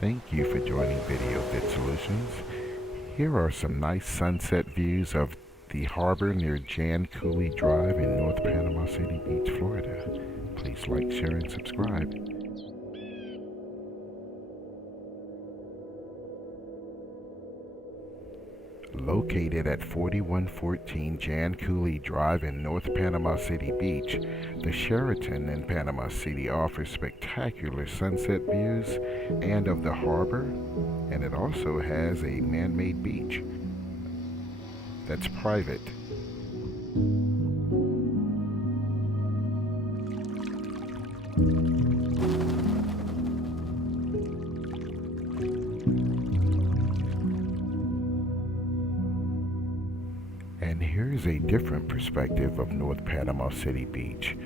Thank you for joining Video Fit Solutions. Here are some nice sunset views of the harbor near Cooley Drive in North Panama City Beach, Florida. Please like, share, and subscribe. Located at 4114 Cooley Drive in North Panama City Beach, the Sheraton in Panama City offers spectacular sunset views and of the harbor, and it also has a man-made beach that's private. And here's a different perspective of North Panama City Beach.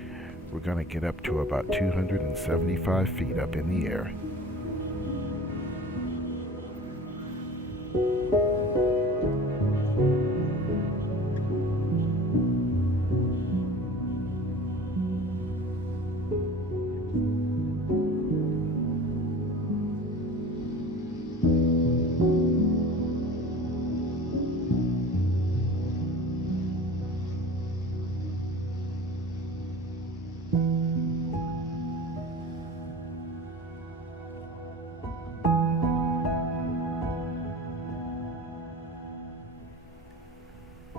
We're going to get up to about 275 feet up in the air.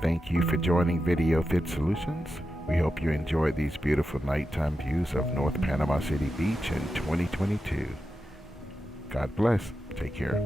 Thank you for joining Video Fit Solutions. We hope you enjoyed these beautiful nighttime views of North Panama City Beach in 2022. God bless. Take care.